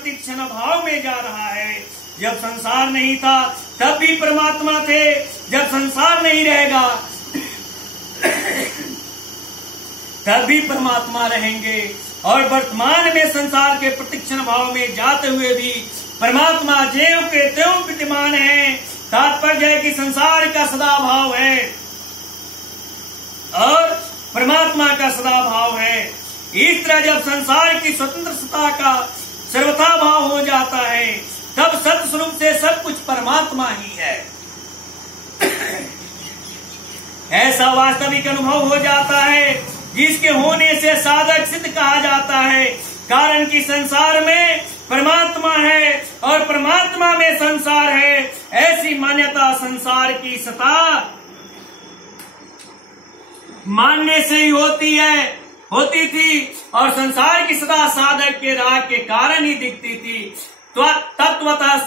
प्रतिक्षण भाव में जा रहा है। जब संसार नहीं था तब भी परमात्मा थे, जब संसार नहीं रहेगा तब भी परमात्मा रहेंगे। और वर्तमान में संसार के प्रतिक्षण भाव में जाते हुए भी परमात्मा ज्यों के त्यों विद्यमान है। तात्पर्य है कि संसार का सदा भाव है और परमात्मा का सदा भाव है। इस तरह जब संसार की स्वतंत्रता का सर्वथा भाव हो जाता है तब सत्य स्वरूप से सब कुछ परमात्मा ही है। ऐसा वास्तविक अनुभव हो जाता है जिसके होने से साधक सिद्ध कहा जाता है। कारण कि संसार में परमात्मा है और परमात्मा में संसार है, ऐसी मान्यता संसार की सत्ता मानने से ही होती थी और संसार की सदा साधक के राग के कारण ही दिखती थी। तो तत्वतः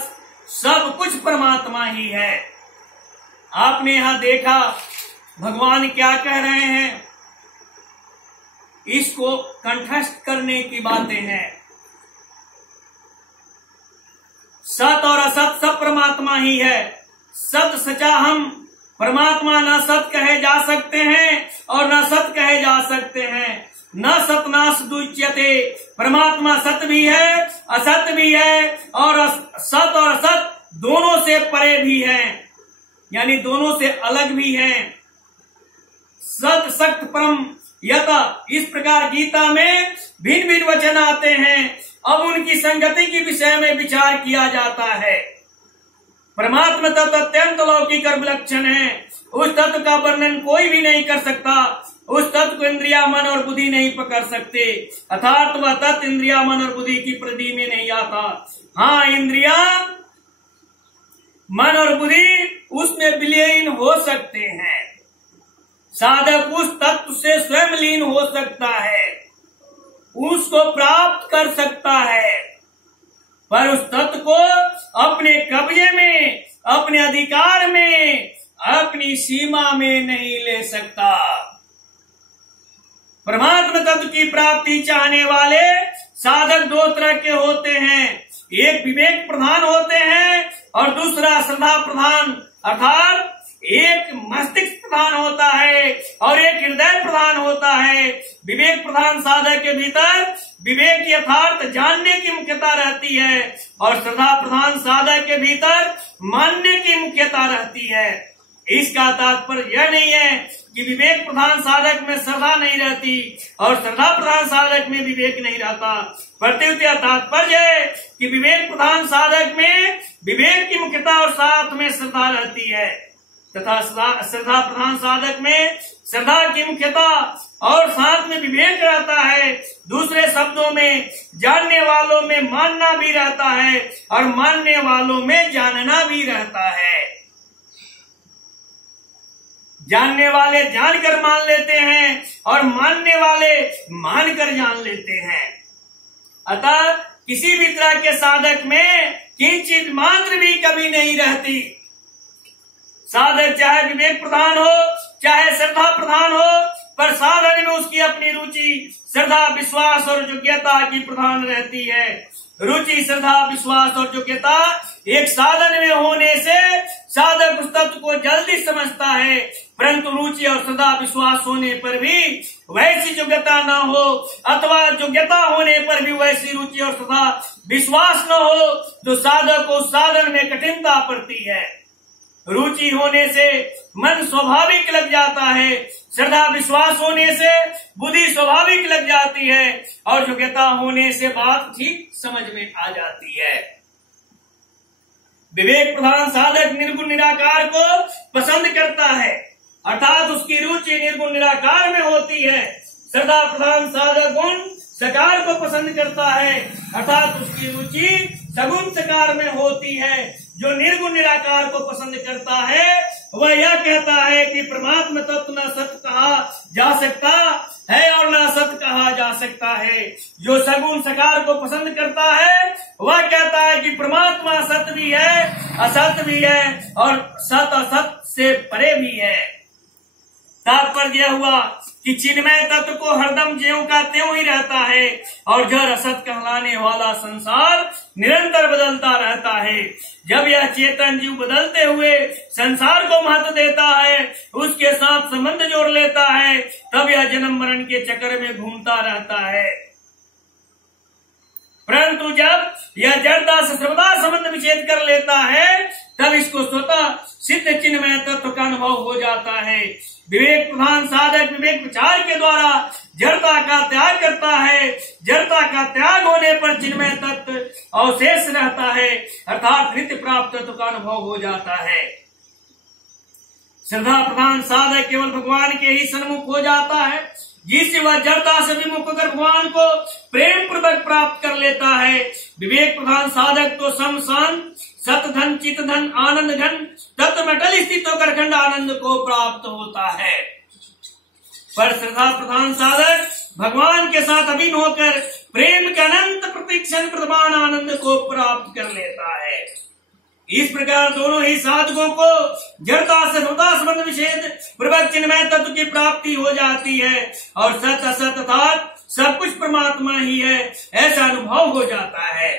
सब कुछ परमात्मा ही है। आपने यहां देखा भगवान क्या कह रहे हैं, इसको कंठस्थ करने की बातें हैं। सत और असत सब परमात्मा ही है। सत सचा हम परमात्मा न सत कहे जा सकते हैं और न सत कहे जा सकते हैं। न सत नाश दुच्यते, परमात्मा सत भी है असत भी है और सत और असत दोनों से परे भी है, यानी दोनों से अलग भी है। सत सक्त परम यत, इस प्रकार गीता में भिन्न भिन्न वचन आते हैं। अब उनकी संगति के विषय में विचार किया जाता है। परमात्मा तत्व अत्यंत लौकिक और विलक्षण है। उस तत्व का वर्णन कोई भी नहीं कर सकता। उस तत्व को इंद्रिया मन और बुद्धि नहीं पकड़ सकते, अर्थात वह तत्व इंद्रिया मन और बुद्धि की परिधि में नहीं आता। हाँ, इंद्रिया मन और बुद्धि उसमें विलीन हो सकते हैं। साधक उस तत्व से स्वयं लीन हो सकता है, उसको प्राप्त कर सकता है, पर उस तत्व को अपने कब्जे में, अपने अधिकार में, अपनी सीमा में नहीं ले सकता। परमात्मा तत्व की प्राप्ति चाहने वाले साधक दो तरह के होते हैं। एक विवेक प्रधान होते हैं और दूसरा श्रद्धा प्रधान, अर्थात एक मस्तिष्क प्रधान होता है और एक हृदय प्रधान होता है। विवेक प्रधान साधक के भीतर विवेक यथार्थ जानने की मुख्यता रहती है और श्रद्धा प्रधान साधक के भीतर मानने की मुख्यता रहती है। इसका तात्पर्य यह नहीं है कि विवेक प्रधान साधक में श्रद्धा नहीं रहती और श्रद्धा प्रधान साधक में विवेक नहीं रहता। प्रत्युत तात्पर्य है कि विवेक प्रधान साधक में विवेक की मुख्यता और साथ में श्रद्धा रहती है तथा श्रद्धा प्रधान साधक में श्रद्धा की मुख्यता और साथ में विवेक रहता है। दूसरे शब्दों में जानने वालों में मानना भी रहता है और मानने वालों में जानना भी रहता है। जानने वाले जानकर मान लेते हैं और मानने वाले मानकर जान लेते हैं। अतः किसी भी तरह के साधक में किंचित मात्र भी कभी नहीं रहती। साधक चाहे विवेक प्रधान हो चाहे श्रद्धा प्रधान हो, पर साधन में उसकी अपनी रुचि, श्रद्धा, विश्वास और योग्यता की प्रधान रहती है। रुचि, श्रद्धा, विश्वास और योग्यता एक साधन में होने से साधक उस तत्व को जल्दी समझता है, परंतु रुचि और श्रद्धा विश्वास होने पर भी वैसी योग्यता न हो अथवा योग्यता होने पर भी वैसी रुचि और श्रद्धा विश्वास न हो तो साधक को साधन में कठिनता पड़ती है। रुचि होने से मन स्वाभाविक लग जाता है, श्रद्धा विश्वास होने से बुद्धि स्वाभाविक लग जाती है और योग्यता होने से बात ठीक समझ में आ जाती है। विवेक प्रधान साधक निर्गुण निराकार को पसंद करता है, अर्थात उसकी रुचि निर्गुण निराकार में होती है। श्रद्धा प्रधान साधक गुण सकार को पसंद करता है, अर्थात उसकी रुचि सगुण सकार में होती है। जो निर्गुण निराकार को पसंद करता है वह यह कहता है कि परमात्मा तत्व न सत्य कहा जा सकता है और न असत कहा जा सकता है। जो सगुण सकार को पसंद करता है वह कहता है कि परमात्मा सत्य भी है, असत भी है और सत असत से परे भी है। तात्पर्य हुआ कि चिन्मय तत्व को हरदम ज्यों का त्यों ही रहता है और जड़ असत कहलाने वाला संसार निरंतर बदलता रहता है। जब यह चेतन जीव बदलते हुए संसार को महत्व देता है, उसके साथ संबंध जोड़ लेता है, तब यह जन्म मरण के चक्कर में घूमता रहता है। परंतु जब यह जड़ता से सर्वदा संबंध विच्छेद कर लेता है, तब इसको स्वतः सिद्ध चिन्मय तत्व का अनुभव हो जाता है। विवेक प्रधान साधक विवेक विचार के द्वारा जड़ता का त्याग करता है। जड़ता का त्याग होने पर चिन्मय तत्व अवशेष रहता है, अर्थात नित्य प्राप्त तत्व का अनुभव हो जाता है। श्रद्धा प्रधान साधक केवल भगवान के ही सन्मुख हो जाता है, जिससे वह जड़ता से विमुख होकर भगवान को प्रेम पूर्वक प्राप्त कर लेता है। विवेक प्रधान साधक तो सम शांत सत धन चित धन आनंद घन तत्व में अटल स्थित होकर अखंड आनंद को प्राप्त होता है। पर श्रद्धा प्रधान साधक भगवान के साथ अभिन्न होकर प्रेम के अनंत प्रतिक्षण प्रधान आनंद को प्राप्त कर लेता है। इस प्रकार दोनों ही साधकों को जड़ता से सर्वदा संबंध विच्छेद पूर्वक चिन्मय तत्व की प्राप्ति हो जाती है और सत असत अर्थात सब कुछ परमात्मा ही है, ऐसा अनुभव हो जाता है।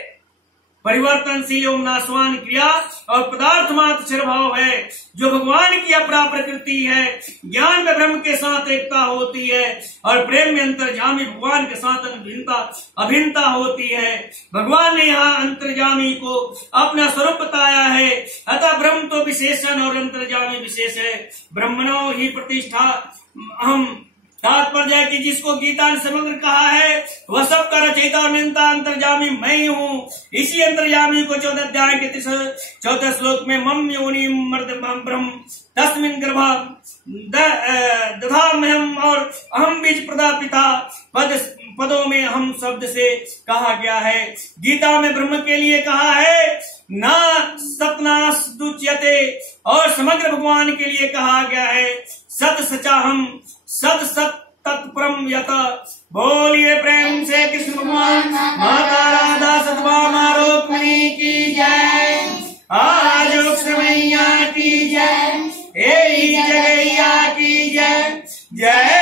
परिवर्तनशील एवं नाशवान क्रिया और पदार्थ मात्र क्षरभाव है, जो भगवान की अपरा प्रकृति है। ज्ञान में ब्रह्म के साथ एकता होती है और प्रेम में अंतर्जामी भगवान के साथ अभिन्नता होती है। भगवान ने यहाँ अंतर्जामी को अपना स्वरूप बताया है, अतः ब्रह्म तो विशेषण और अंतर्जामी विशेष है। ब्रह्मणो ही प्रतिष्ठा अहम, तात्पर्य है कि जिसको गीता ने समग्र कहा है वह सबका रचयिता और नियंता अंतर्जामी मैं ही हूँ। इसी अंतर्जामी को 14 अध्याय के 14 श्लोक में मम योनि मर्द ब्रह्म तस्मिन् गर्भा दधाम्यहम् और अहम बीज प्रदापिता पदों में हम शब्द से कहा गया है। गीता में ब्रह्म के लिए कहा है ना सतनास दुच्यते और समग्र भगवान के लिए कहा गया है सत सचा हम सत सत तत्परम यत। बोलिए प्रेम से कृष्ण भगवान माता राधा सतभामा रुक्मिणी की जय। आज मैया की जय, हे जगैया की जय। जय